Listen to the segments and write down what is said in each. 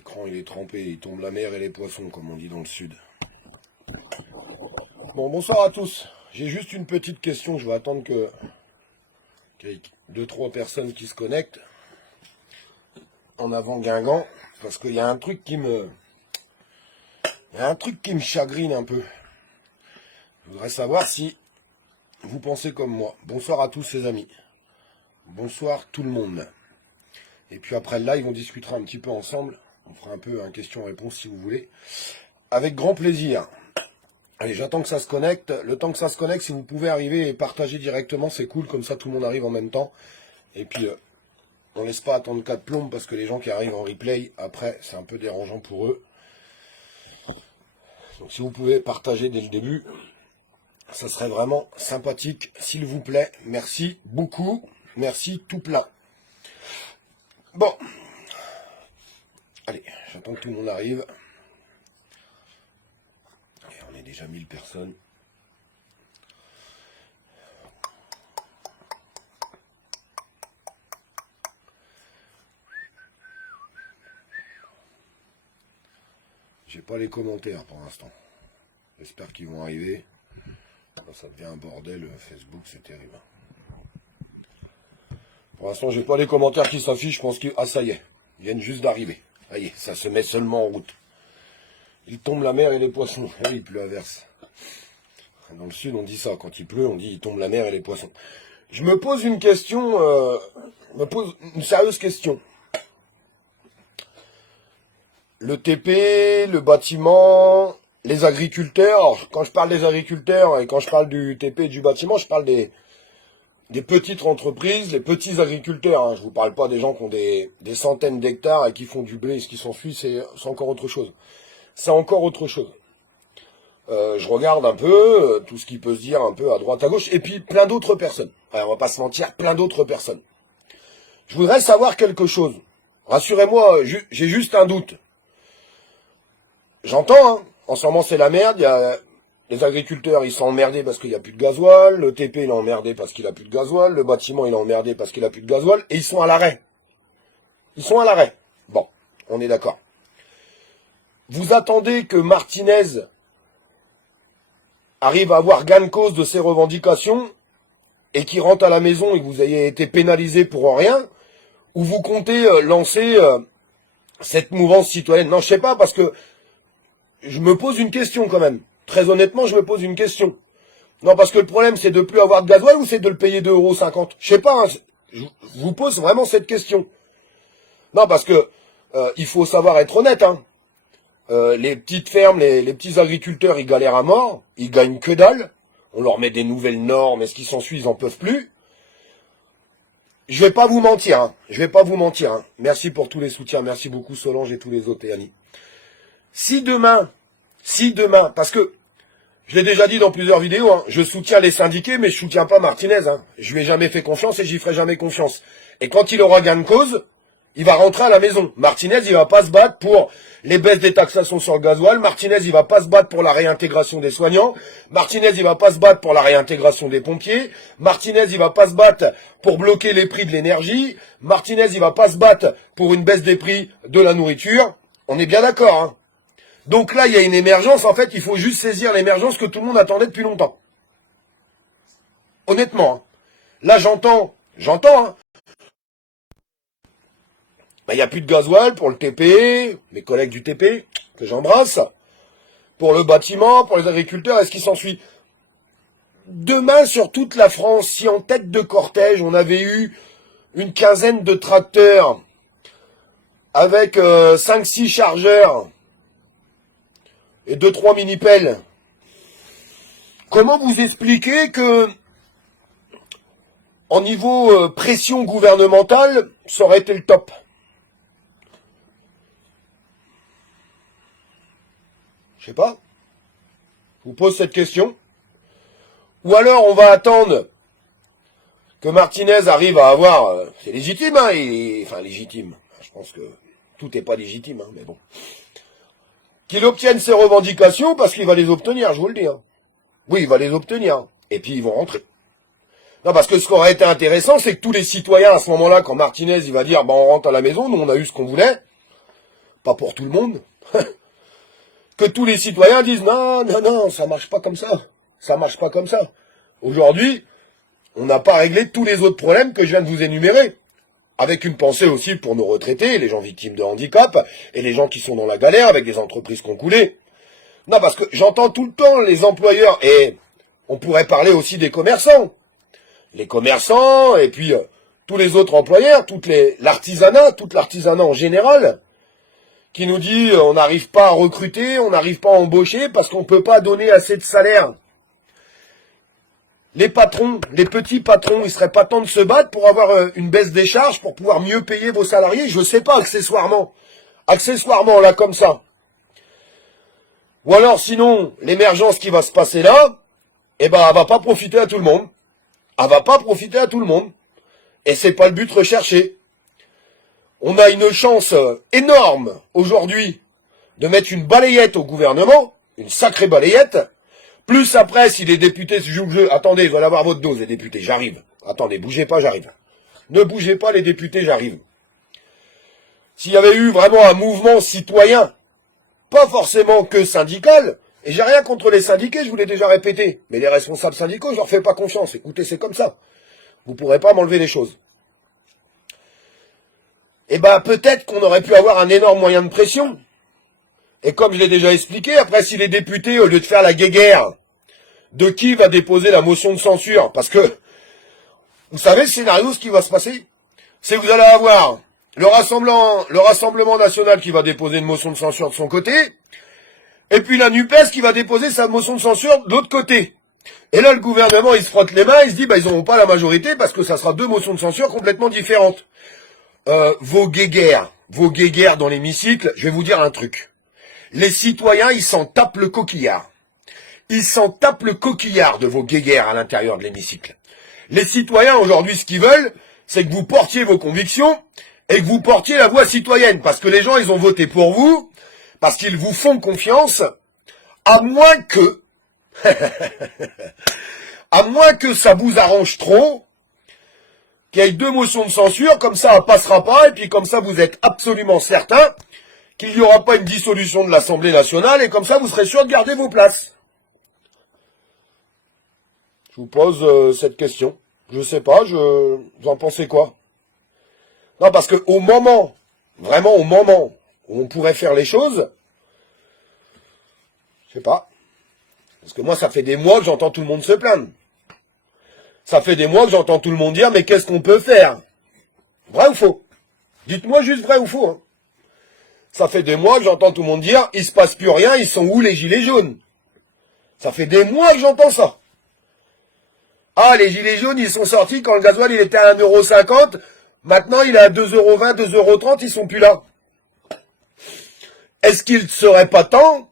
L'écran il est trempé, il tombe la mer et les poissons, comme on dit dans le sud. Bon, bonsoir à tous. J'ai juste une petite question, je vais attendre qu'il y ait 2-3 personnes qui se connectent. En avant Guingamp, parce qu'il y a un truc qui me... Il y a un truc qui me chagrine un peu. Je voudrais savoir si vous pensez comme moi. Bonsoir à tous les amis. Bonsoir tout le monde. Et puis après le live, on discutera un petit peu ensemble. On fera un peu un question-réponse si vous voulez. Avec grand plaisir. Allez, j'attends que ça se connecte. Le temps que ça se connecte, si vous pouvez arriver et partager directement, c'est cool. Comme ça, tout le monde arrive en même temps. Et puis, on laisse pas attendre 4 plombes parce que les gens qui arrivent en replay, après, c'est un peu dérangeant pour eux. Donc si vous pouvez partager dès le début, ça serait vraiment sympathique, s'il vous plaît. Merci beaucoup. Merci tout plein. Bon. Allez, j'attends que tout le monde arrive. Et on est déjà 1000 personnes. J'ai pas les commentaires pour l'instant. J'espère qu'ils vont arriver. Ça devient un bordel, Facebook, c'est terrible. Pour l'instant, j'ai pas les commentaires qui s'affichent. Je pense que... Ah, ça y est. Ils viennent juste d'arriver. Ça y est, ça se met seulement en route. Il tombe la mer et les poissons. Ah oui, il pleut à verse. Dans le sud, on dit ça. Quand il pleut, on dit il tombe la mer et les poissons. Je me pose une question, me pose une sérieuse question. Le TP, le bâtiment, les agriculteurs. Alors, quand je parle des agriculteurs et quand je parle du TP et du bâtiment, je parle des petites entreprises, les petits agriculteurs. Hein. Je vous parle pas des gens qui ont des centaines d'hectares et qui font du blé et ce qui s'ensuit, c'est encore autre chose. C'est encore autre chose. Je regarde un peu tout ce qui peut se dire un peu à droite, à gauche, et puis plein d'autres personnes. Ouais, on va pas se mentir, plein d'autres personnes. Je voudrais savoir quelque chose. Rassurez-moi, j'ai juste un doute. J'entends, hein, en ce moment c'est la merde, il y a les agriculteurs ils sont emmerdés parce qu'il n'y a plus de gasoil, le TP il est emmerdé parce qu'il a plus de gasoil, le bâtiment il est emmerdé parce qu'il a plus de gasoil, et ils sont à l'arrêt. Ils sont à l'arrêt. Bon, on est d'accord. Vous attendez que Martinez arrive à avoir gain de cause de ses revendications et qu'il rentre à la maison et que vous ayez été pénalisé pour rien, ou vous comptez lancer cette mouvance citoyenne? Non, je sais pas, parce que je me pose une question quand même. Très honnêtement, je me pose une question. Non, parce que le problème, c'est de plus avoir de gasoil ou c'est de le payer 2,50 €? Je sais pas, hein, je vous pose vraiment cette question. Non, parce que il faut savoir être honnête. Hein. Les petites fermes, les petits agriculteurs, ils galèrent à mort. Ils gagnent que dalle. On leur met des nouvelles normes et ce qui s'ensuit, ils en peuvent plus. Je vais pas vous mentir. Hein. Je vais pas vous mentir. Hein. Merci pour tous les soutiens. Merci beaucoup Solange et tous les autres, et Annie. Si demain, parce que je l'ai déjà dit dans plusieurs vidéos, hein, je soutiens les syndiqués, mais je soutiens pas Martinez. Hein. Je lui ai jamais fait confiance et j'y ferai jamais confiance. Et quand il aura gain de cause, il va rentrer à la maison. Martinez, il va pas se battre pour les baisses des taxations sur le gasoil. Martinez, il va pas se battre pour la réintégration des soignants. Martinez, il va pas se battre pour la réintégration des pompiers. Martinez, il va pas se battre pour bloquer les prix de l'énergie. Martinez, il va pas se battre pour une baisse des prix de la nourriture. On est bien d'accord, hein. Donc là, il y a une émergence. En fait, il faut juste saisir l'émergence que tout le monde attendait depuis longtemps. Honnêtement. Hein. Là, j'entends. Hein. Il n'y a plus de gasoil pour le TP, mes collègues du TP, que j'embrasse. Pour le bâtiment, pour les agriculteurs, est-ce qu'il s'ensuit? Demain, sur toute la France, si en tête de cortège, on avait eu une quinzaine de tracteurs avec 5-6 chargeurs et 2-3 mini-pelles, comment vous expliquez que, en niveau pression gouvernementale, ça aurait été le top? Je sais pas. Je vous pose cette question. Ou alors on va attendre que Martinez arrive à avoir... c'est légitime, hein, enfin légitime. Je pense que tout n'est pas légitime, hein, mais bon. Qu'il obtienne ses revendications, parce qu'il va les obtenir, je vous le dis. Hein. Oui, il va les obtenir. Et puis ils vont rentrer. Non, parce que ce qui aurait été intéressant, c'est que tous les citoyens, à ce moment-là, quand Martinez il va dire, on rentre à la maison, nous on a eu ce qu'on voulait, pas pour tout le monde, que tous les citoyens disent non, non, non, ça marche pas comme ça. Ça marche pas comme ça. Aujourd'hui, on n'a pas réglé tous les autres problèmes que je viens de vous énumérer. Avec une pensée aussi pour nos retraités, les gens victimes de handicap, et les gens qui sont dans la galère avec des entreprises qui ont coulé. Non, parce que j'entends tout le temps les employeurs, et on pourrait parler aussi des commerçants. Les commerçants, et puis tous les autres employeurs, tout l'artisanat en général, qui nous dit on n'arrive pas à recruter, on n'arrive pas à embaucher parce qu'on ne peut pas donner assez de salaire. Les patrons, les petits patrons, il serait pas temps de se battre pour avoir une baisse des charges, pour pouvoir mieux payer vos salariés, je sais pas, accessoirement. Accessoirement, là, comme ça. Ou alors, sinon, l'émergence qui va se passer là, eh ben, elle va pas profiter à tout le monde. Elle va pas profiter à tout le monde. Et c'est pas le but recherché. On a une chance énorme, aujourd'hui, de mettre une balayette au gouvernement, une sacrée balayette. Plus après, si les députés se jouent le jeu, attendez, ils veulent avoir votre dose, les députés, j'arrive. Attendez, bougez pas, j'arrive. Ne bougez pas, les députés, j'arrive. S'il y avait eu vraiment un mouvement citoyen, pas forcément que syndical, et j'ai rien contre les syndiqués, je vous l'ai déjà répété, mais les responsables syndicaux, je leur fais pas confiance. Écoutez, c'est comme ça. Vous pourrez pas m'enlever les choses. Eh ben, peut-être qu'on aurait pu avoir un énorme moyen de pression. Et comme je l'ai déjà expliqué, après, si les députés, au lieu de faire la guéguerre, de qui va déposer la motion de censure, parce que, vous savez le scénario, ce qui va se passer, c'est que vous allez avoir le Rassemblement national qui va déposer une motion de censure de son côté, et puis la NUPES qui va déposer sa motion de censure de l'autre côté. Et là, le gouvernement, il se frotte les mains, il se dit, ils n'auront pas la majorité, parce que ça sera deux motions de censure complètement différentes. Vos guéguerres dans l'hémicycle, je vais vous dire un truc. Les citoyens, ils s'en tapent le coquillard. Ils s'en tapent le coquillard de vos guéguerres à l'intérieur de l'hémicycle. Les citoyens, aujourd'hui, ce qu'ils veulent, c'est que vous portiez vos convictions et que vous portiez la voix citoyenne. Parce que les gens, ils ont voté pour vous, parce qu'ils vous font confiance, à moins que, à moins que ça vous arrange trop, qu'il y ait deux motions de censure, comme ça, elle passera pas, et puis comme ça, vous êtes absolument certain qu'il n'y aura pas une dissolution de l'Assemblée nationale, et comme ça, vous serez sûr de garder vos places. Je vous pose cette question. Je sais pas, vous en pensez quoi? Non, parce que au moment, vraiment au moment où on pourrait faire les choses, je sais pas. Parce que moi, ça fait des mois que j'entends tout le monde se plaindre. Ça fait des mois que j'entends tout le monde dire, mais qu'est-ce qu'on peut faire? Vrai ou faux? Dites-moi juste vrai ou faux. Hein. Ça fait des mois que j'entends tout le monde dire, il se passe plus rien, ils sont où les gilets jaunes? Ça fait des mois que j'entends ça. Ah, les gilets jaunes, ils sont sortis quand le gasoil, il était à 1,50 €. Maintenant, il est à 2,20 €, 2,30 €, ils sont plus là. Est-ce qu'il ne serait pas temps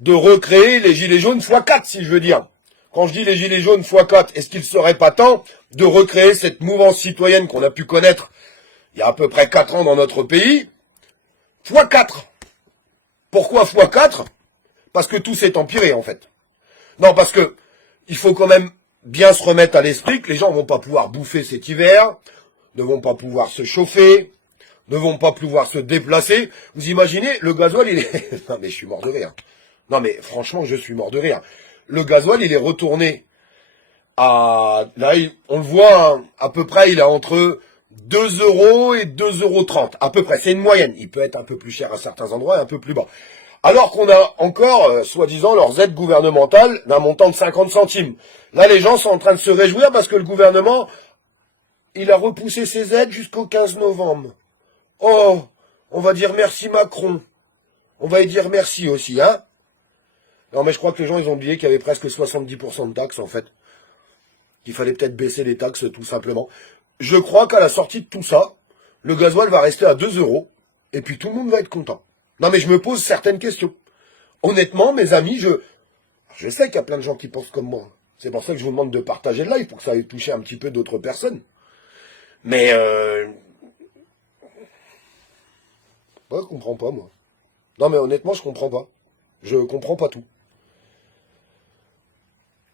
de recréer les gilets jaunes x4, si je veux dire? Quand je dis les gilets jaunes x4, est-ce qu'il ne serait pas temps de recréer cette mouvance citoyenne qu'on a pu connaître il y a à peu près 4 ans dans notre pays, x4? Pourquoi x4? Parce que tout s'est empiré, en fait. Non, parce que il faut quand même bien se remettre à l'esprit que les gens vont pas pouvoir bouffer cet hiver, ne vont pas pouvoir se chauffer, ne vont pas pouvoir se déplacer. Vous imaginez, le gasoil, il est... Non, mais je suis mort de rire. Non, mais franchement, je suis mort de rire. Le gasoil, il est retourné à... Là, on le voit, hein, à peu près, il est entre 2 € et 2,30 € à peu près. C'est une moyenne. Il peut être un peu plus cher à certains endroits et un peu plus bas. Alors qu'on a encore, soi-disant, leurs aides gouvernementales d'un montant de 50 centimes. Là, les gens sont en train de se réjouir parce que le gouvernement, il a repoussé ses aides jusqu'au 15 novembre. Oh, on va dire merci Macron. On va y dire merci aussi, hein? Non, mais je crois que les gens, ils ont oublié qu'il y avait presque 70% de taxes, en fait. Qu'il fallait peut-être baisser les taxes, tout simplement. Je crois qu'à la sortie de tout ça, le gasoil va rester à 2 €, et puis tout le monde va être content. Non, mais je me pose certaines questions. Honnêtement, mes amis, je sais qu'il y a plein de gens qui pensent comme moi. C'est pour ça que je vous demande de partager le live, pour que ça aille toucher un petit peu d'autres personnes. Mais, je comprends pas, moi. Non, mais honnêtement, je comprends pas. Je comprends pas tout.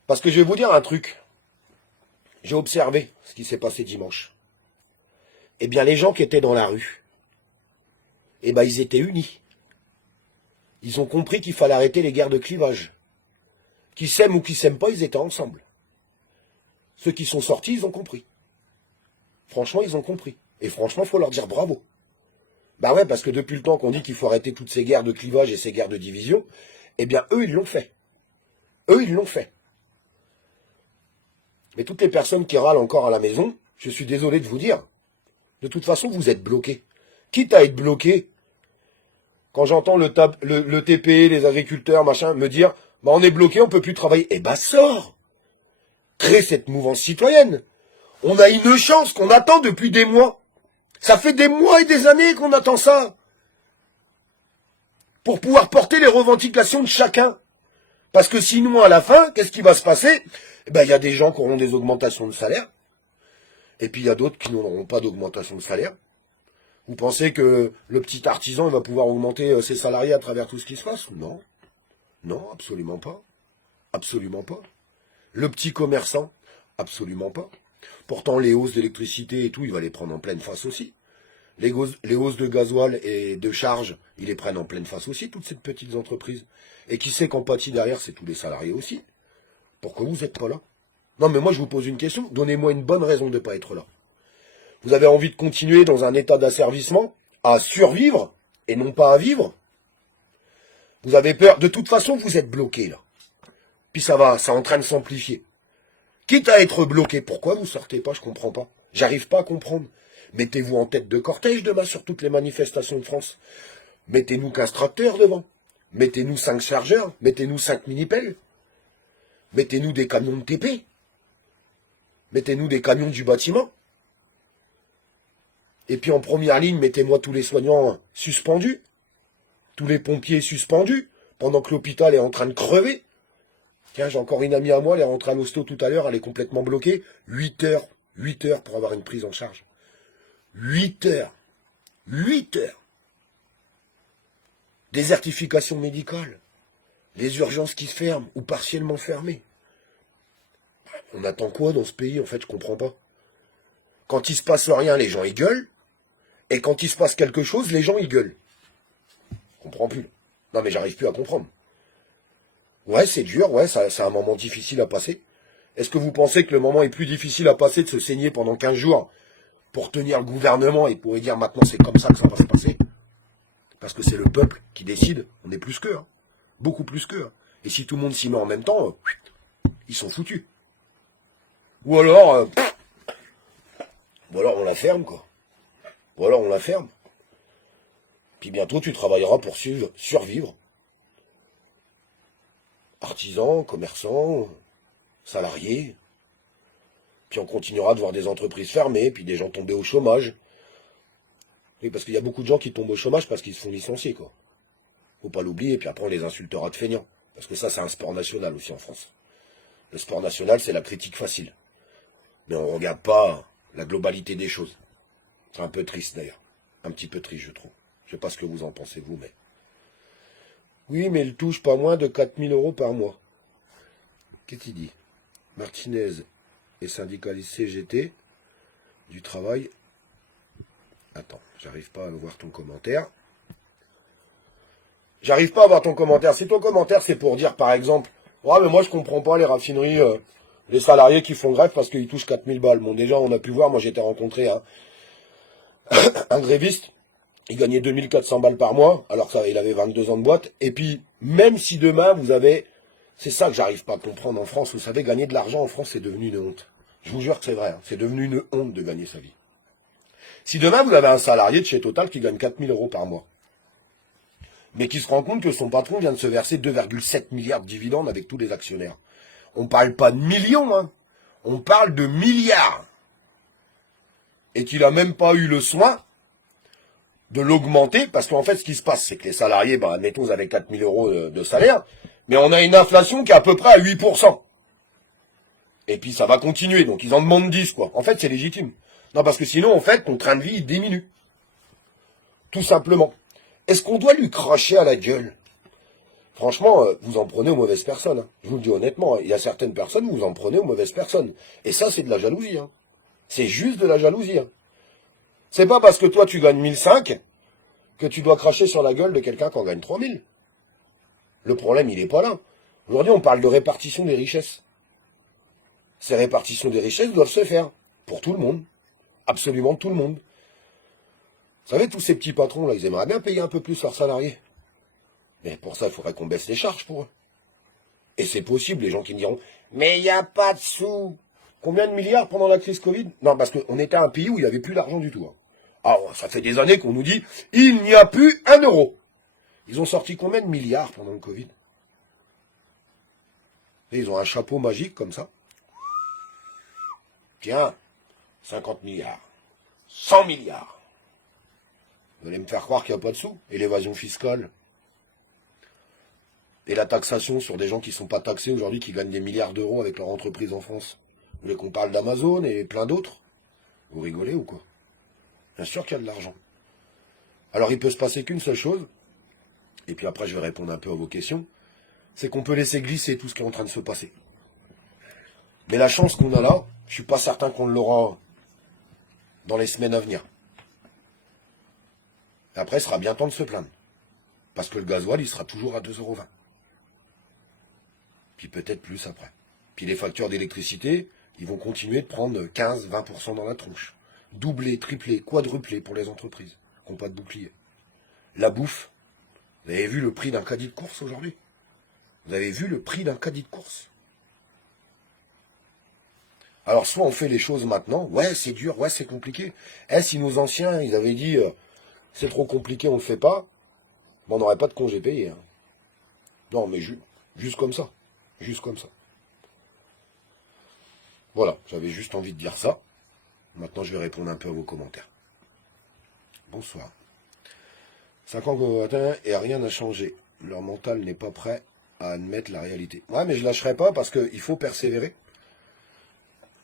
Parce que je vais vous dire un truc. J'ai observé ce qui s'est passé dimanche. Eh bien, les gens qui étaient dans la rue, eh ben ils étaient unis. Ils ont compris qu'il fallait arrêter les guerres de clivage. Qu'ils s'aiment ou qu'ils s'aiment pas, ils étaient ensemble. Ceux qui sont sortis, ils ont compris. Franchement, ils ont compris. Et franchement, il faut leur dire bravo. Bah ouais, parce que depuis le temps qu'on dit qu'il faut arrêter toutes ces guerres de clivage et ces guerres de division, eh bien, eux, ils l'ont fait. Eux, ils l'ont fait. Mais toutes les personnes qui râlent encore à la maison, je suis désolé de vous dire, de toute façon, vous êtes bloqués. Quitte à être bloqué, quand j'entends le TP, les agriculteurs, machin, me dire, bah on est bloqué, on peut plus travailler. Eh ben, sors! Crée cette mouvance citoyenne. On a une chance qu'on attend depuis des mois. Ça fait des mois et des années qu'on attend ça. Pour pouvoir porter les revendications de chacun. Parce que sinon, à la fin, qu'est-ce qui va se passer? Eh ben, il y a des gens qui auront des augmentations de salaire. Et puis, il y a d'autres qui n'auront pas d'augmentation de salaire. Vous pensez que le petit artisan il va pouvoir augmenter ses salariés à travers tout ce qui se passe? Non. Non, absolument pas. Absolument pas. Le petit commerçant? Absolument pas. Pourtant, les hausses d'électricité et tout, il va les prendre en pleine face aussi. Les hausses de gasoil et de charges, ils les prennent en pleine face aussi, toutes ces petites entreprises. Et qui sait qu'en pâtit derrière, c'est tous les salariés aussi. Pourquoi vous n'êtes pas là? Non, mais moi, je vous pose une question. Donnez-moi une bonne raison de ne pas être là. Vous avez envie de continuer dans un état d'asservissement, à survivre, et non pas à vivre? Vous avez peur. De toute façon, vous êtes bloqué, là. Puis ça est en train de s'amplifier. Quitte à être bloqué, pourquoi vous sortez pas? Je comprends pas. J'arrive pas à comprendre. Mettez-vous en tête de cortège demain sur toutes les manifestations de France. Mettez-nous 15 tracteurs devant. Mettez-nous 5 chargeurs. Mettez-nous 5 mini-pelles. Mettez-nous des camions de TP. Mettez-nous des camions du bâtiment. Et puis en première ligne, mettez-moi tous les soignants suspendus. Tous les pompiers suspendus. Pendant que l'hôpital est en train de crever. Tiens, j'ai encore une amie à moi, elle est rentrée à l'hosto tout à l'heure, elle est complètement bloquée. 8 heures pour avoir une prise en charge. 8 heures. 8 heures. Désertification médicale. Les urgences qui se ferment ou partiellement fermées. On attend quoi dans ce pays, en fait, je comprends pas. Quand il se passe rien, les gens ils gueulent. Et quand il se passe quelque chose, les gens ils gueulent. Je comprends plus. Non mais j'arrive plus à comprendre. Ouais, c'est dur, ouais, c'est un moment difficile à passer. Est-ce que vous pensez que le moment est plus difficile à passer de se saigner pendant 15 jours pour tenir le gouvernement et pour dire maintenant c'est comme ça que ça va se passer? Parce que c'est le peuple qui décide, on est plus qu'eux, hein. Beaucoup plus qu'eux. Hein. Et si tout le monde s'y met en même temps, ils sont foutus. Ou alors on la ferme, quoi. Ou alors on la ferme. Puis bientôt tu travailleras pour survivre. Artisans, commerçants, salariés. Puis on continuera de voir des entreprises fermées, puis des gens tomber au chômage. Oui, parce qu'il y a beaucoup de gens qui tombent au chômage parce qu'ils se font licencier, quoi. Faut pas l'oublier, puis après on les insultera de feignants. Parce que ça, c'est un sport national aussi en France. Le sport national, c'est la critique facile. Mais on regarde pas la globalité des choses. C'est un peu triste d'ailleurs. Un petit peu triste, je trouve. Je sais pas ce que vous en pensez, vous, mais... Oui, mais il touche pas moins de 4 000 € par mois. Qu'est-ce qu'il dit? Martinez est syndicaliste CGT du travail. Attends, j'arrive pas à voir ton commentaire. J'arrive pas à voir ton commentaire. Si ton commentaire, c'est pour dire, par exemple, ouais, mais moi, je comprends pas les raffineries, les salariés qui font grève parce qu'ils touchent 4 000 balles. Bon, déjà, on a pu voir, moi, j'étais rencontré un gréviste. Il gagnait 2 400 balles par mois, alors qu'il avait 22 ans de boîte. Et puis, même si demain, vous avez... C'est ça que j'arrive pas à comprendre en France. Vous savez, gagner de l'argent en France, c'est devenu une honte. Je vous jure que c'est vrai. Hein. C'est devenu une honte de gagner sa vie. Si demain, vous avez un salarié de chez Total qui gagne 4 000 € par mois, mais qui se rend compte que son patron vient de se verser 2,7 milliards de dividendes avec tous les actionnaires. On parle pas de millions, hein. On parle de milliards. Et qu'il a même pas eu le soin de l'augmenter, parce qu'en fait, ce qui se passe, c'est que les salariés, admettons, vous avez 4 000 € de salaire, mais on a une inflation qui est à peu près à 8%. Et puis, ça va continuer, donc ils en demandent 10, quoi. En fait, c'est légitime. Non, parce que sinon, en fait, ton train de vie, il diminue. Tout simplement. Est-ce qu'on doit lui cracher à la gueule? Franchement, vous en prenez aux mauvaises personnes. Hein. Je vous le dis honnêtement, il y a certaines personnes, vous en prenez aux mauvaises personnes. Et ça, c'est de la jalousie. Hein. C'est juste de la jalousie. Hein. C'est pas parce que toi, tu gagnes 1005 que tu dois cracher sur la gueule de quelqu'un qui en gagne 3000. Le problème, il n'est pas là. Aujourd'hui, on parle de répartition des richesses. Ces répartitions des richesses doivent se faire pour tout le monde. Absolument tout le monde. Vous savez, tous ces petits patrons, là, ils aimeraient bien payer un peu plus leurs salariés. Mais pour ça, il faudrait qu'on baisse les charges pour eux. Et c'est possible, les gens qui me diront « Mais il n'y a pas de sous !» Combien de milliards pendant la crise Covid? Non, parce qu'on était un pays où il n'y avait plus d'argent du tout. Hein. Alors, ça fait des années qu'on nous dit « Il n'y a plus un euro !» Ils ont sorti combien de milliards pendant le Covid? Et ils ont un chapeau magique comme ça. Tiens, 50 milliards. 100 milliards. Vous allez me faire croire qu'il n'y a pas de sous. Et l'évasion fiscale. Et la taxation sur des gens qui ne sont pas taxés aujourd'hui, qui gagnent des milliards d'euros avec leur entreprise en France. Vous voulez qu'on parle d'Amazon et plein d'autres? Vous rigolez ou quoi? Bien sûr qu'il y a de l'argent. Alors il peut se passer qu'une seule chose, et puis après je vais répondre un peu à vos questions, c'est qu'on peut laisser glisser tout ce qui est en train de se passer. Mais la chance qu'on a là, je suis pas certain qu'on l'aura dans les semaines à venir. Et après, il sera bien temps de se plaindre. Parce que le gasoil, il sera toujours à 2,20 €. Puis peut-être plus après. Puis les factures d'électricité, ils vont continuer de prendre 15-20% dans la tronche. Doubler, tripler, quadrupler pour les entreprises qui n'ont pas de bouclier. La bouffe. Vous avez vu le prix d'un caddie de course aujourd'hui? Vous avez vu le prix d'un caddie de course? Alors soit on fait les choses maintenant, ouais c'est dur, ouais c'est compliqué. Si nos anciens, ils avaient dit c'est trop compliqué, on le fait pas, on n'aurait pas de congé payé. Hein. Non mais juste comme ça. Juste comme ça. Voilà, j'avais juste envie de dire ça. Maintenant, je vais répondre un peu à vos commentaires. Bonsoir. 5 ans qu'on atteint et rien n'a changé. Leur mental n'est pas prêt à admettre la réalité. Ouais, mais je lâcherai pas parce qu'il faut persévérer.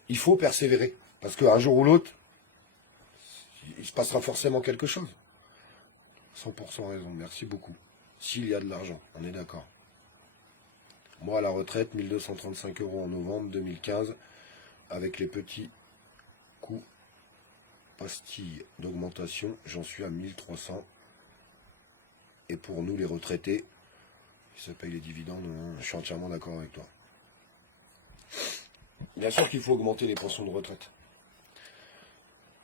Il faut persévérer. Parce qu'un jour ou l'autre, il se passera forcément quelque chose. 100% raison, merci beaucoup. S'il y a de l'argent, on est d'accord. Moi, à la retraite, 1235 € en novembre 2015, avec les petits coups pastilles d'augmentation, j'en suis à 1300. Et pour nous, les retraités, qui se payent les dividendes, je suis entièrement d'accord avec toi. Bien sûr qu'il faut augmenter les pensions de retraite.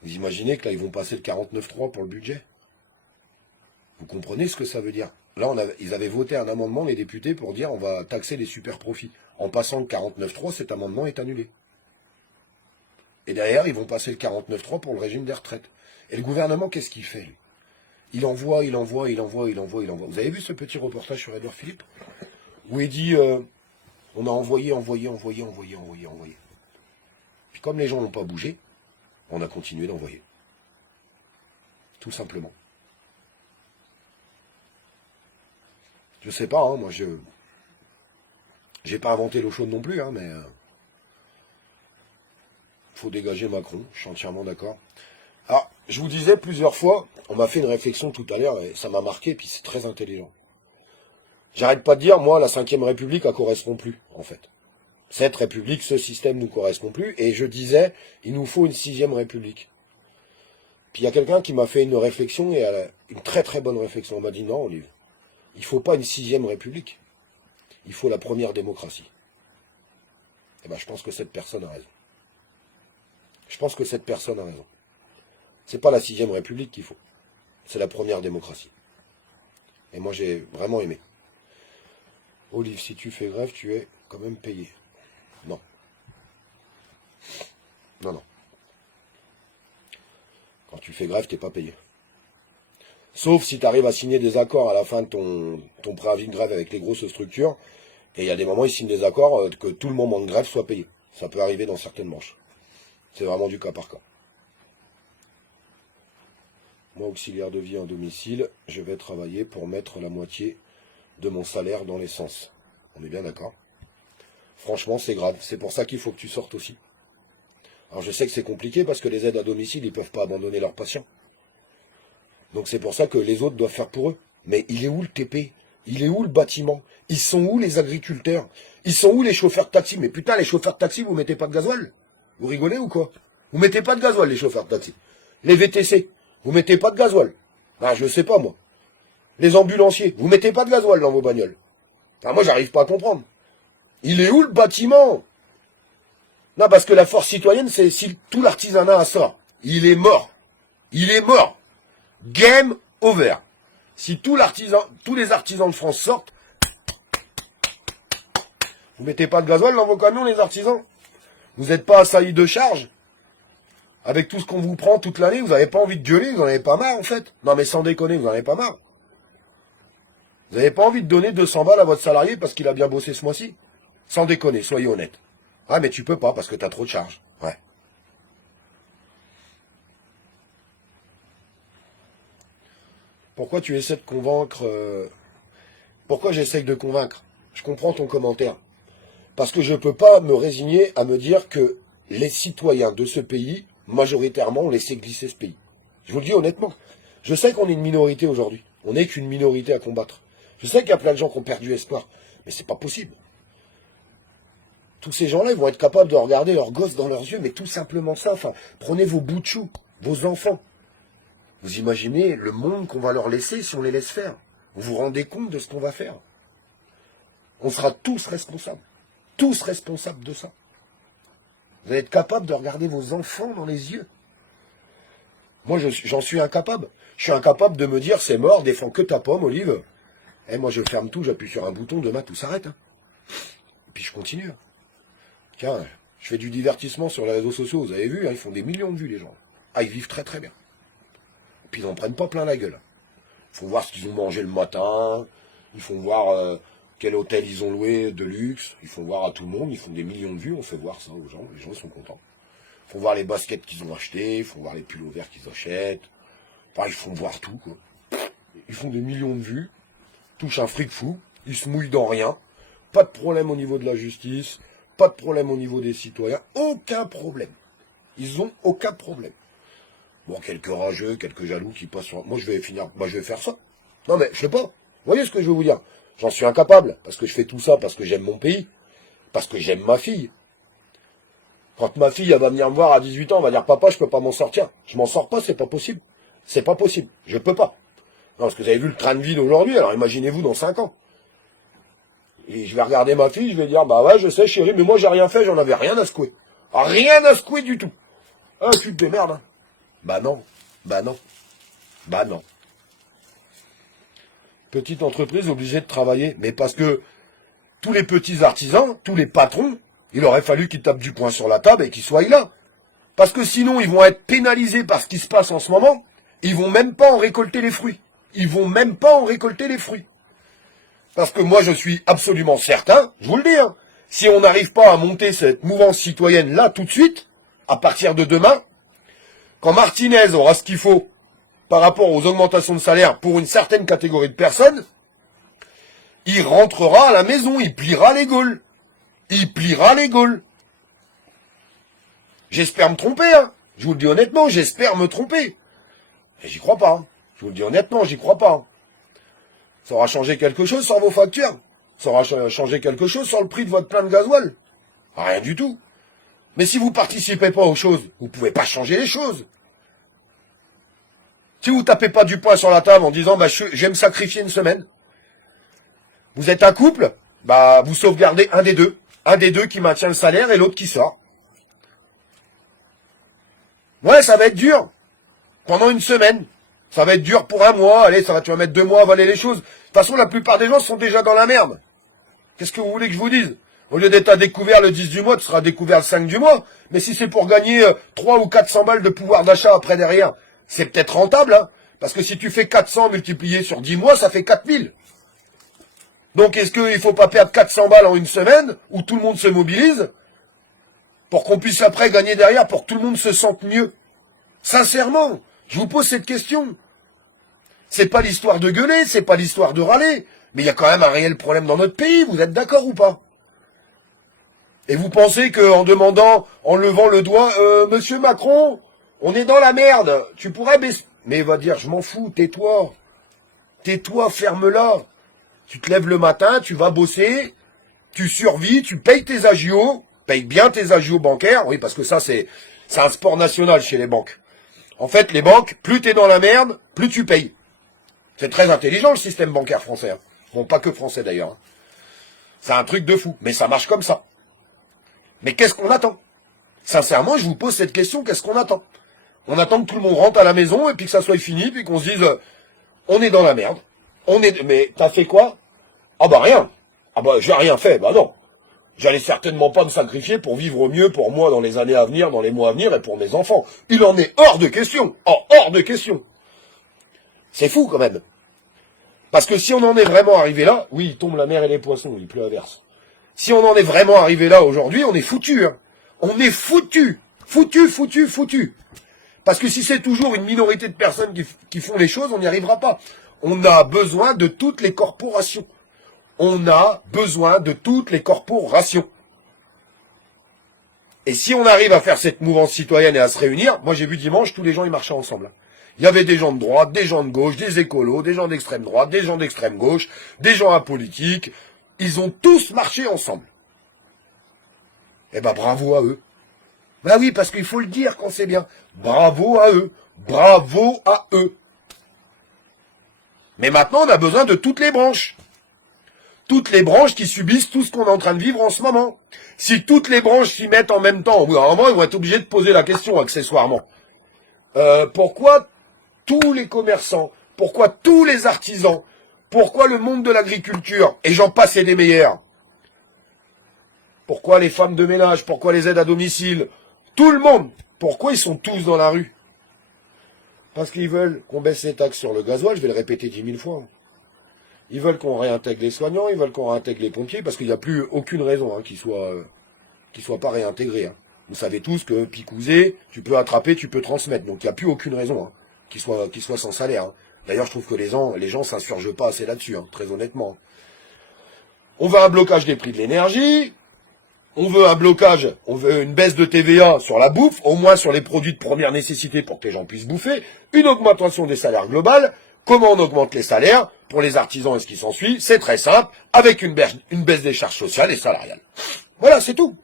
Vous imaginez que là, ils vont passer le 49.3 pour le budget? Vous comprenez ce que ça veut dire? Là, ils avaient voté un amendement, les députés, pour dire on va taxer les super profits. En passant le 49.3, cet amendement est annulé. Et derrière, ils vont passer le 49.3 pour le régime des retraites. Et le gouvernement, qu'est-ce qu'il fait, lui? Il envoie. Vous avez vu ce petit reportage sur Édouard Philippe? Où il dit on a envoyé. Puis comme les gens n'ont pas bougé, on a continué d'envoyer. Tout simplement. Je sais pas, hein, moi j'ai pas inventé l'eau chaude non plus, hein, mais faut dégager Macron, je suis entièrement d'accord. Alors, je vous disais plusieurs fois, on m'a fait une réflexion tout à l'heure, et ça m'a marqué, puis c'est très intelligent. J'arrête pas de dire, moi, la 5e République, elle correspond plus, en fait. Cette République, ce système nous correspond plus, et je disais, il nous faut une 6e République. Puis il y a quelqu'un qui m'a fait une réflexion, et une très très bonne réflexion. On m'a dit, non, Olive, il ne faut pas une 6e République. Il faut la première démocratie. Eh ben, je pense que cette personne a raison. C'est pas la 6e République qu'il faut. C'est la première démocratie. Et moi, j'ai vraiment aimé. Olive, si tu fais grève, tu es quand même payé. Non. Non. Quand tu fais grève, t'es pas payé. Sauf si tu arrives à signer des accords à la fin de ton préavis de grève avec les grosses structures. Et il y a des moments, ils signent des accords que tout le moment de grève soit payé. Ça peut arriver dans certaines branches. C'est vraiment du cas par cas. Moi, auxiliaire de vie en domicile, je vais travailler pour mettre la moitié de mon salaire dans l'essence. On est bien d'accord? Franchement, c'est grave. C'est pour ça qu'il faut que tu sortes aussi. Alors, je sais que c'est compliqué parce que les aides à domicile, ils ne peuvent pas abandonner leurs patients. Donc, c'est pour ça que les autres doivent faire pour eux. Mais il est où le TP? Il est où le bâtiment? Ils sont où les agriculteurs? Ils sont où les chauffeurs de taxi? Mais putain, les chauffeurs de taxi, vous mettez pas de gasoil? Vous rigolez ou quoi? Vous mettez pas de gasoil, les chauffeurs de taxi. Les VTC, vous mettez pas de gasoil. Ben, je sais pas, moi. Les ambulanciers, vous mettez pas de gasoil dans vos bagnoles. Enfin, moi, j'arrive pas à comprendre. Il est où le bâtiment? Non, parce que la force citoyenne, c'est si tout l'artisanat a ça. Il est mort. Il est mort. Game over. Si tous les artisans de France sortent, vous mettez pas de gasoil dans vos camions, les artisans? Vous n'êtes pas assaillis de charges? Avec tout ce qu'on vous prend toute l'année, vous n'avez pas envie de gueuler, vous n'en avez pas marre, en fait? Non, mais sans déconner, vous n'en avez pas marre? Vous n'avez pas envie de donner 200 balles à votre salarié parce qu'il a bien bossé ce mois-ci? Sans déconner, soyez honnête. Ah, mais tu peux pas parce que t'as trop de charges. Ouais. Pourquoi tu essaies de convaincre Pourquoi j'essaye de convaincre? Je comprends ton commentaire. Parce que je ne peux pas me résigner à me dire que les citoyens de ce pays, majoritairement, ont laissé glisser ce pays. Je vous le dis honnêtement. Je sais qu'on est une minorité aujourd'hui. On n'est qu'une minorité à combattre. Je sais qu'il y a plein de gens qui ont perdu espoir. Mais c'est pas possible. Tous ces gens-là, ils vont être capables de regarder leurs gosses dans leurs yeux, mais tout simplement ça. Enfin, prenez vos bouts de chou, vos enfants. Vous imaginez le monde qu'on va leur laisser si on les laisse faire? Vous vous rendez compte de ce qu'on va faire? On sera tous responsables. Tous responsables de ça. Vous allez être capables de regarder vos enfants dans les yeux. Moi, j'en suis incapable. Je suis incapable de me dire, c'est mort, défends que ta pomme, Olive. Eh, moi, je ferme tout, j'appuie sur un bouton, demain, tout s'arrête. Hein. Et puis, je continue. Tiens, je fais du divertissement sur les réseaux sociaux, vous avez vu, hein, ils font des millions de vues, les gens. Ah, ils vivent très très bien. Et puis, ils n'en prennent pas plein la gueule. Il faut voir ce qu'ils ont mangé le matin, ils font voir quel hôtel ils ont loué de luxe, ils font voir à tout le monde, ils font des millions de vues, on fait voir ça aux gens, les gens sont contents. Ils font voir les baskets qu'ils ont achetées, ils font voir les pulls verts qu'ils achètent, enfin, ils font voir tout, quoi. Ils font des millions de vues, touchent un fric fou, ils se mouillent dans rien, pas de problème au niveau de la justice, pas de problème au niveau des citoyens, aucun problème. Ils ont aucun problème. Bon, quelques rageux, quelques jaloux qui passent sur... Moi, je vais faire ça. Non, mais je sais pas. Vous voyez ce que je veux vous dire? J'en suis incapable, parce que je fais tout ça, parce que j'aime mon pays, parce que j'aime ma fille. Quand ma fille, elle va venir me voir à 18 ans, elle va dire, papa, je peux pas m'en sortir. Je m'en sors pas, c'est pas possible. C'est pas possible. Je peux pas. Non, parce que vous avez vu le train de vie d'aujourd'hui, alors imaginez-vous dans 5 ans. Et je vais regarder ma fille, je vais dire, bah ouais, je sais, chérie, mais moi, j'ai rien fait, j'en avais rien à secouer. Rien à secouer du tout. Ah, tu te démerdes, hein. Bah non. Bah non. Bah non. Petite entreprise obligée de travailler. Mais parce que tous les petits artisans, tous les patrons, il aurait fallu qu'ils tapent du poing sur la table et qu'ils soient là. Parce que sinon, ils vont être pénalisés par ce qui se passe en ce moment. Ils vont même pas en récolter les fruits. Ils vont même pas en récolter les fruits. Parce que moi, je suis absolument certain, je vous le dis, hein, si on n'arrive pas à monter cette mouvance citoyenne là tout de suite, à partir de demain, quand Martinez aura ce qu'il faut par rapport aux augmentations de salaire pour une certaine catégorie de personnes, il rentrera à la maison, il pliera les Gaules. Il pliera les Gaules. J'espère me tromper, hein. Je vous le dis honnêtement, j'espère me tromper. Et j'y crois pas, hein. Je vous le dis honnêtement, j'y crois pas. Hein. Ça aura changé quelque chose sur vos factures? Ça aura changé quelque chose sur le prix de votre plein de gasoil? Rien du tout. Mais si vous participez pas aux choses, vous pouvez pas changer les choses. Si vous tapez pas du poing sur la table en disant, bah, je vais me sacrifier une semaine. Vous êtes un couple, bah, vous sauvegardez un des deux. Un des deux qui maintient le salaire et l'autre qui sort. Ouais, ça va être dur. Pendant une semaine. Ça va être dur pour un mois. Allez, tu vas mettre 2 mois à avaler les choses. De toute façon, la plupart des gens sont déjà dans la merde. Qu'est-ce que vous voulez que je vous dise? Au lieu d'être à découvert le 10 du mois, tu seras à découvert le 5 du mois. Mais si c'est pour gagner 300 ou 400 balles de pouvoir d'achat après derrière, c'est peut-être rentable, hein. Parce que si tu fais 400 multiplié sur 10 mois, ça fait 4000. Donc est-ce qu'il ne faut pas perdre 400 balles en une semaine, où tout le monde se mobilise, pour qu'on puisse après gagner derrière, pour que tout le monde se sente mieux? Sincèrement, je vous pose cette question. C'est pas l'histoire de gueuler, c'est pas l'histoire de râler, mais il y a quand même un réel problème dans notre pays, vous êtes d'accord ou pas? Et vous pensez qu'en demandant, en levant le doigt, Monsieur Macron, on est dans la merde, tu pourrais baisser... Mais il va dire, je m'en fous, tais-toi. Tais-toi, ferme-la. Tu te lèves le matin, tu vas bosser, tu survis, tu payes tes agios, paye bien tes agios bancaires, oui, parce que ça, c'est un sport national chez les banques. En fait, les banques, plus t'es dans la merde, plus tu payes. C'est très intelligent le système bancaire français. Hein. Bon, pas que français d'ailleurs. Hein. C'est un truc de fou, mais ça marche comme ça. Mais qu'est-ce qu'on attend? Sincèrement, je vous pose cette question, qu'est-ce qu'on attend? On attend que tout le monde rentre à la maison et puis que ça soit fini, puis qu'on se dise, on est dans la merde. Mais t'as fait quoi? Ah bah rien. Ah bah j'ai rien fait, bah non. J'allais certainement pas me sacrifier pour vivre mieux pour moi dans les années à venir, dans les mois à venir et pour mes enfants. Il en est hors de question. Oh, hors de question. C'est fou quand même. Parce que si on en est vraiment arrivé là, oui, il tombe la mer et les poissons, il pleut à verse. Si on en est vraiment arrivé là aujourd'hui, on est foutu. Hein. On est foutu. Foutu, foutu, foutu. Parce que si c'est toujours une minorité de personnes qui font les choses, on n'y arrivera pas. On a besoin de toutes les corporations. On a besoin de toutes les corporations. Et si on arrive à faire cette mouvance citoyenne et à se réunir, moi j'ai vu dimanche, tous les gens ils marchaient ensemble. Il y avait des gens de droite, des gens de gauche, des écolos, des gens d'extrême droite, des gens d'extrême gauche, des gens apolitiques. Ils ont tous marché ensemble. Eh ben bravo à eux. Ben oui, parce qu'il faut le dire quand c'est bien. Bravo à eux. Bravo à eux. Mais maintenant, on a besoin de toutes les branches. Toutes les branches qui subissent tout ce qu'on est en train de vivre en ce moment. Si toutes les branches s'y mettent en même temps, au bout d'un moment, ils vont être obligés de poser la question accessoirement. Pourquoi tous les commerçants, pourquoi tous les artisans, pourquoi le monde de l'agriculture, et j'en passe et des meilleurs, pourquoi les femmes de ménage, pourquoi les aides à domicile, tout le monde, pourquoi ils sont tous dans la rue? Parce qu'ils veulent qu'on baisse les taxes sur le gasoil, je vais le répéter 10 000 fois. Ils veulent qu'on réintègre les soignants, ils veulent qu'on réintègre les pompiers, parce qu'il n'y a plus aucune raison qu'ils soient pas réintégrés. Hein. Vous savez tous que picousé, tu peux attraper, tu peux transmettre, donc il n'y a plus aucune raison qu'ils soient sans salaire. Hein. D'ailleurs, je trouve que les gens s'insurgent pas assez là-dessus, très honnêtement. On veut un blocage des prix de l'énergie, on veut une baisse de TVA sur la bouffe, au moins sur les produits de première nécessité pour que les gens puissent bouffer, une augmentation des salaires globales. Comment on augmente les salaires pour les artisans et ce qui s'ensuit? C'est très simple, avec une baisse des charges sociales et salariales. Voilà, c'est tout.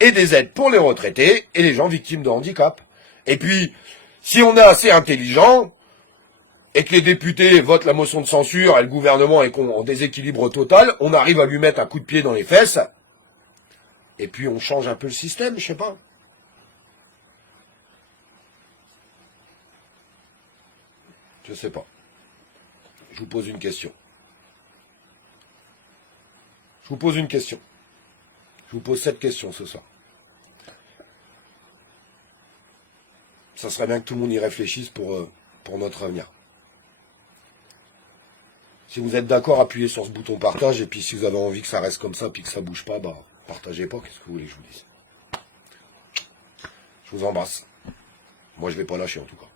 Et des aides pour les retraités et les gens victimes de handicap. Et puis, si on est assez intelligent, et que les députés votent la motion de censure et le gouvernement est en déséquilibre total, on arrive à lui mettre un coup de pied dans les fesses, et puis on change un peu le système, je sais pas. Je sais pas. Je vous pose une question. Je vous pose une question. Je vous pose cette question ce soir. Ça serait bien que tout le monde y réfléchisse pour notre avenir. Si vous êtes d'accord, appuyez sur ce bouton partage, et puis si vous avez envie que ça reste comme ça, puis que ça bouge pas, bah partagez pas, qu'est-ce que vous voulez que je vous dise? Je vous embrasse. Moi je vais pas lâcher en tout cas.